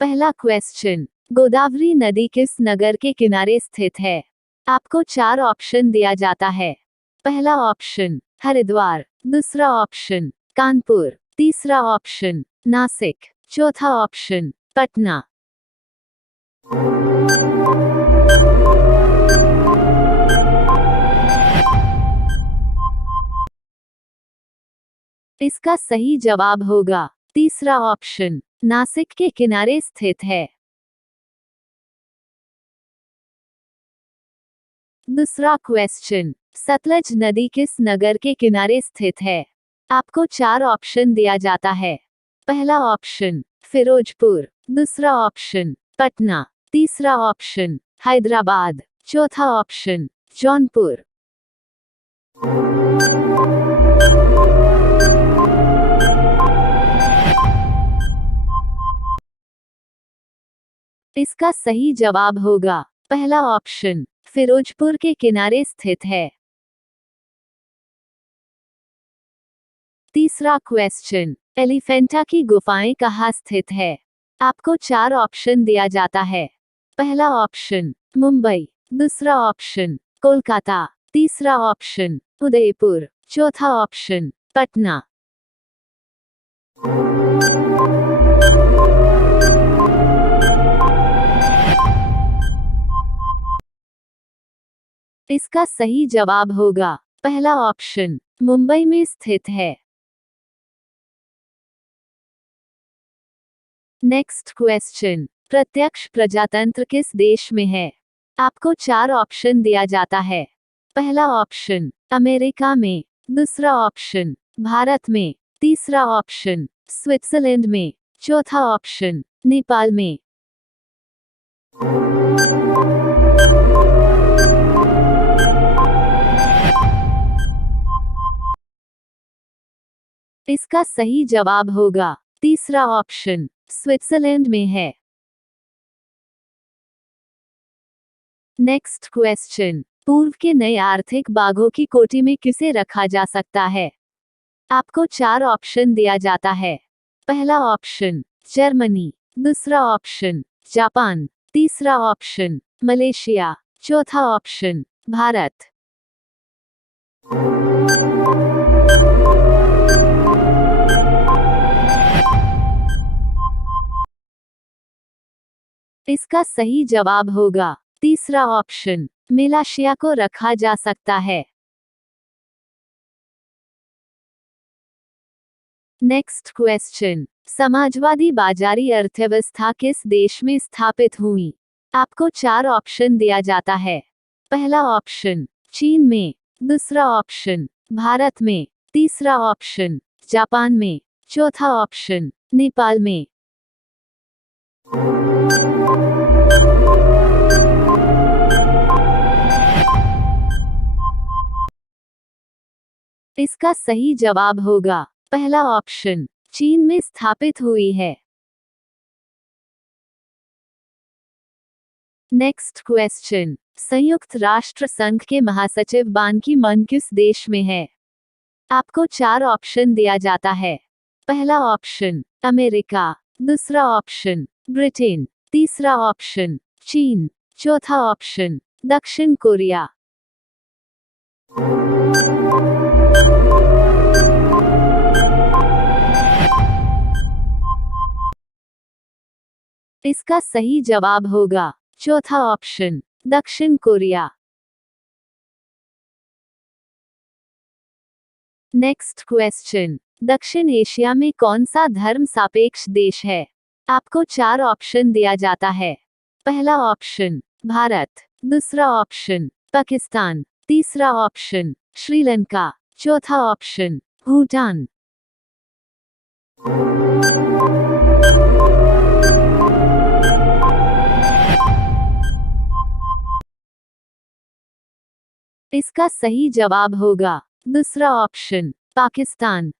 पहला क्वेश्चन, गोदावरी नदी किस नगर के किनारे स्थित है? आपको 4 ऑप्शन दिया जाता है। पहला ऑप्शन हरिद्वार, दूसरा ऑप्शन कानपुर, तीसरा ऑप्शन नासिक, चौथा ऑप्शन पटना। इसका सही जवाब होगा तीसरा ऑप्शन, नासिक के किनारे स्थित है। दूसरा क्वेश्चन, सतलज नदी किस नगर के किनारे स्थित है? आपको 4 ऑप्शन दिया जाता है। पहला ऑप्शन फिरोजपुर, दूसरा ऑप्शन पटना, तीसरा ऑप्शन हैदराबाद, चौथा ऑप्शन जौनपुर। इसका सही जवाब होगा पहला ऑप्शन, फिरोजपुर के किनारे स्थित है। तीसरा क्वेश्चन, एलिफेंटा की गुफाएं कहाँ स्थित है? आपको 4 ऑप्शन दिया जाता है। पहला ऑप्शन मुंबई, दूसरा ऑप्शन कोलकाता, तीसरा ऑप्शन उदयपुर, चौथा ऑप्शन पटना। इसका सही जवाब होगा पहला ऑप्शन, मुंबई में स्थित है। नेक्स्ट क्वेश्चन, प्रत्यक्ष प्रजातंत्र किस देश में है? आपको 4 ऑप्शन दिया जाता है। पहला ऑप्शन अमेरिका में, दूसरा ऑप्शन भारत में, तीसरा ऑप्शन स्विट्जरलैंड में, चौथा ऑप्शन नेपाल में। इसका सही जवाब होगा तीसरा ऑप्शन, स्विट्जरलैंड में है। नेक्स्ट क्वेश्चन, पूर्व के नए आर्थिक बाघों की कोटि में किसे रखा जा सकता है? आपको 4 ऑप्शन दिया जाता है। पहला ऑप्शन जर्मनी, दूसरा ऑप्शन जापान, तीसरा ऑप्शन मलेशिया, चौथा ऑप्शन भारत। इसका सही जवाब होगा तीसरा ऑप्शन, मलेशिया को रखा जा सकता है। नेक्स्ट क्वेश्चन, समाजवादी बाजारी अर्थव्यवस्था किस देश में स्थापित हुई? आपको 4 ऑप्शन दिया जाता है। पहला ऑप्शन चीन में, दूसरा ऑप्शन भारत में, तीसरा ऑप्शन जापान में, चौथा ऑप्शन नेपाल में। इसका सही जवाब होगा पहला ऑप्शन, चीन में स्थापित हुई है। नेक्स्ट क्वेश्चन, संयुक्त राष्ट्र संघ के महासचिव बान की मन किस देश में है? आपको 4 ऑप्शन दिया जाता है। पहला ऑप्शन अमेरिका, दूसरा ऑप्शन ब्रिटेन, तीसरा ऑप्शन चीन, चौथा ऑप्शन दक्षिण कोरिया। इसका सही जवाब होगा चौथा ऑप्शन दक्षिण कोरिया। नेक्स्ट क्वेश्चन, दक्षिण एशिया में कौन सा धर्म सापेक्ष देश है? आपको 4 ऑप्शन दिया जाता है। पहला ऑप्शन भारत, दूसरा ऑप्शन पाकिस्तान, तीसरा ऑप्शन श्रीलंका, चौथा ऑप्शन भूटान। इसका सही जवाब होगा दूसरा ऑप्शन पाकिस्तान।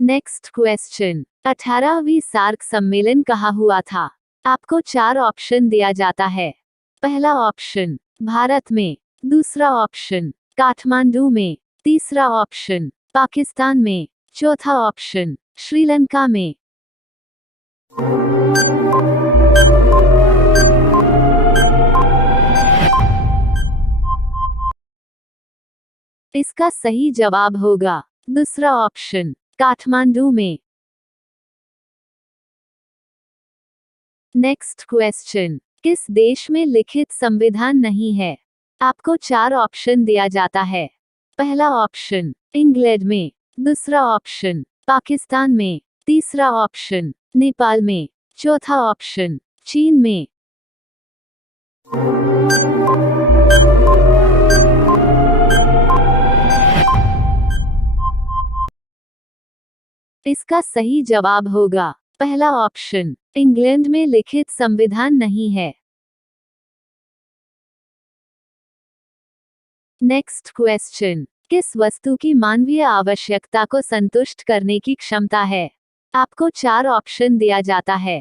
नेक्स्ट क्वेश्चन, 18वीं सार्क सम्मेलन कहाँ हुआ था? आपको 4 ऑप्शन दिया जाता है। पहला ऑप्शन भारत में, दूसरा ऑप्शन काठमांडू में, तीसरा ऑप्शन पाकिस्तान में, चौथा ऑप्शन श्रीलंका में। इसका सही जवाब होगा दूसरा ऑप्शन काठमांडू में। नेक्स्ट क्वेश्चन, किस देश में लिखित संविधान नहीं है? आपको 4 ऑप्शन दिया जाता है। पहला ऑप्शन इंग्लैंड में, दूसरा ऑप्शन पाकिस्तान में, तीसरा ऑप्शन नेपाल में, चौथा ऑप्शन चीन में। इसका सही जवाब होगा पहला ऑप्शन, इंग्लैंड में लिखित संविधान नहीं है। नेक्स्ट क्वेश्चन, किस वस्तु की मानवीय आवश्यकता को संतुष्ट करने की क्षमता है? आपको 4 ऑप्शन दिया जाता है।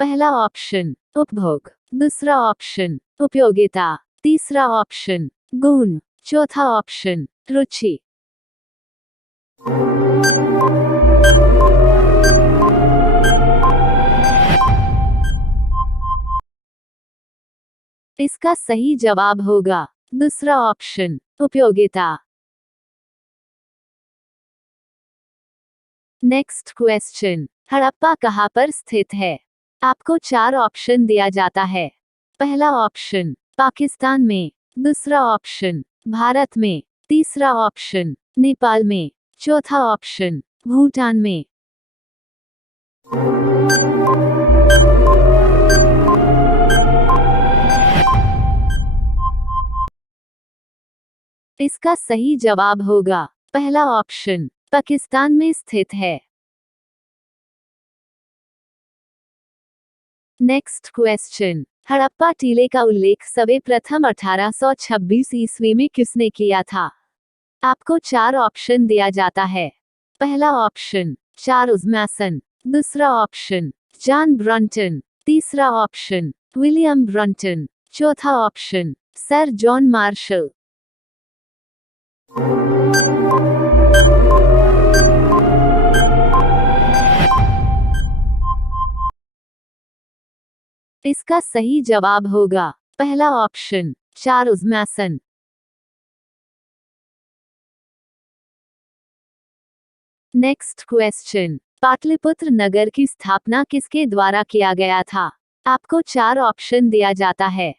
पहला ऑप्शन उपभोग, दूसरा ऑप्शन उपयोगिता, तीसरा ऑप्शन गुण, चौथा ऑप्शन रुचि। इसका सही जवाब होगा दूसरा ऑप्शन उपयोगिता। नेक्स्ट क्वेश्चन, हड़प्पा कहाँ पर स्थित है? आपको 4 ऑप्शन दिया जाता है। पहला ऑप्शन पाकिस्तान में, दूसरा ऑप्शन भारत में, तीसरा ऑप्शन नेपाल में, चौथा ऑप्शन भूटान में। इसका सही जवाब होगा पहला ऑप्शन पाकिस्तान में स्थित है। नेक्स्ट क्वेश्चन, हड़प्पा टीले का उल्लेख सर्वप्रथम 1826 ईस्वी में किसने किया था? आपको 4 ऑप्शन दिया जाता है। पहला ऑप्शन चार्ल्स मैसन, दूसरा ऑप्शन जॉन ब्रंटन, तीसरा ऑप्शन विलियम ब्रंटन, चौथा ऑप्शन सर जॉन मार्शल। इसका सही जवाब होगा पहला ऑप्शन चार्ल्स मैसन। नेक्स्ट क्वेश्चन, पाटलिपुत्र नगर की स्थापना किसके द्वारा किया गया था? आपको 4 ऑप्शन दिया जाता है।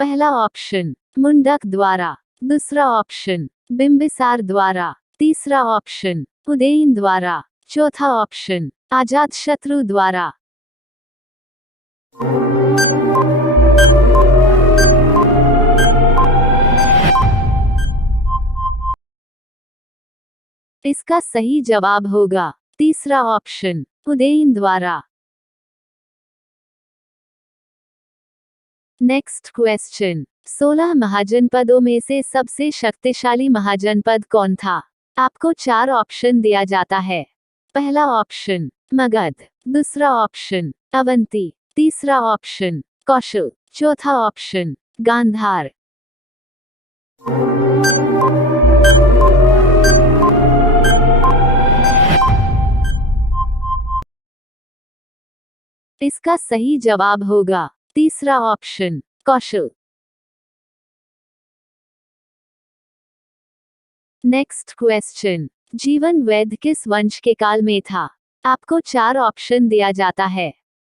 पहला ऑप्शन मुंडक द्वारा, दूसरा ऑप्शन बिंबिसार द्वारा, तीसरा ऑप्शन उदयन द्वारा, चौथा ऑप्शन अजातशत्रु द्वारा। इसका सही जवाब होगा तीसरा ऑप्शन उदयन द्वारा। नेक्स्ट क्वेश्चन, 16 महाजनपदों में से सबसे शक्तिशाली महाजनपद कौन था? आपको 4 ऑप्शन दिया जाता है। पहला ऑप्शन मगध, दूसरा ऑप्शन अवंती, तीसरा ऑप्शन कौशल, चौथा ऑप्शन गांधार। इसका सही जवाब होगा तीसरा ऑप्शन कौशल। नेक्स्ट क्वेश्चन, जीवन वैद्य किस वंश के काल में था? आपको 4 ऑप्शन दिया जाता है।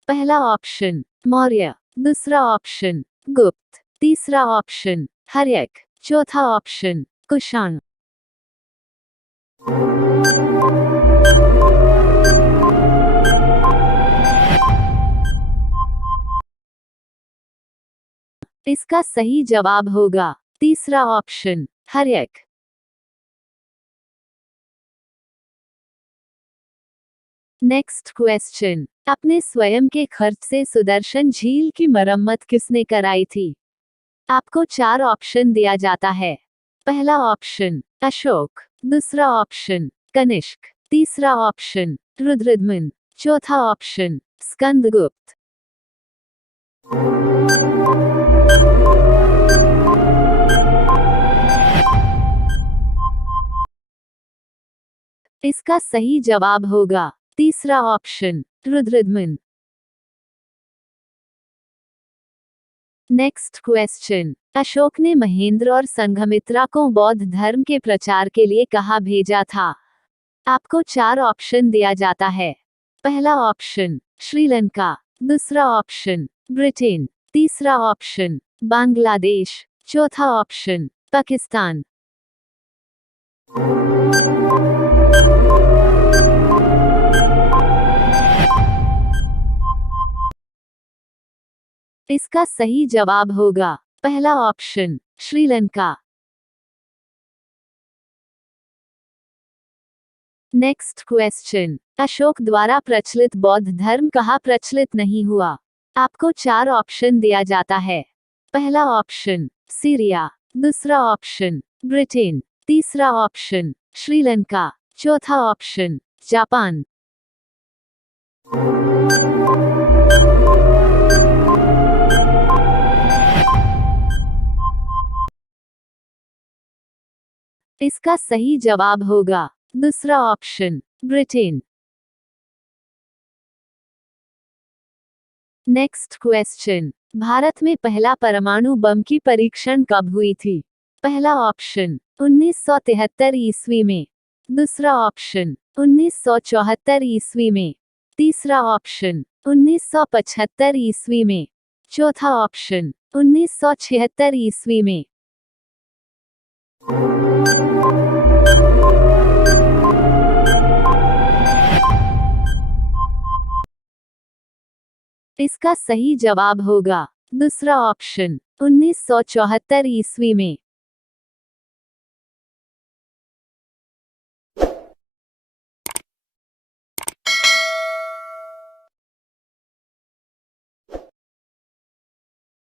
पहला ऑप्शन मौर्य, दूसरा ऑप्शन गुप्त, तीसरा ऑप्शन हर्यक, चौथा ऑप्शन कुषाण। इसका सही जवाब होगा तीसरा ऑप्शन हर्यक। नेक्स्ट क्वेश्चन, अपने स्वयं के खर्च से सुदर्शन झील की मरम्मत किसने कराई थी? आपको 4 ऑप्शन दिया जाता है। पहला ऑप्शन अशोक, दूसरा ऑप्शन कनिष्क, तीसरा ऑप्शन रुद्रदमन, चौथा ऑप्शन स्कंदगुप्त। इसका सही जवाब होगा तीसरा option Rudradaman. Next question, Ashok ने महेंद्र और संघमित्रा को बौद्ध धर्म के प्रचार के लिए कहाँ भेजा था? आपको 4 ऑप्शन दिया जाता है। पहला ऑप्शन श्रीलंका, दूसरा ऑप्शन ब्रिटेन, तीसरा ऑप्शन बांग्लादेश, चौथा ऑप्शन पाकिस्तान। इसका सही जवाब होगा पहला option Sri Lanka. Next question, Ashok द्वारा प्रचलित बौद्ध धर्म कहाँ प्रचलित नहीं हुआ? आपको 4 ऑप्शन दिया जाता है। पहला ऑप्शन सीरिया, दूसरा ऑप्शन ब्रिटेन, तीसरा ऑप्शन श्रीलंका, चौथा ऑप्शन जापान। इसका सही जवाब होगा दूसरा option Britain. Next question, Bharat में पहला परमाणु बम की परीक्षण कब हुई थी? पहला ऑप्शन 1973 ईस्वी में, दूसरा ऑप्शन 1974 ईस्वी में, तीसरा ऑप्शन 1975 ईस्वी में, चौथा ऑप्शन 1976 ईस्वी में। इसका सही जवाब होगा दूसरा ऑप्शन 1974 ईस्वी में।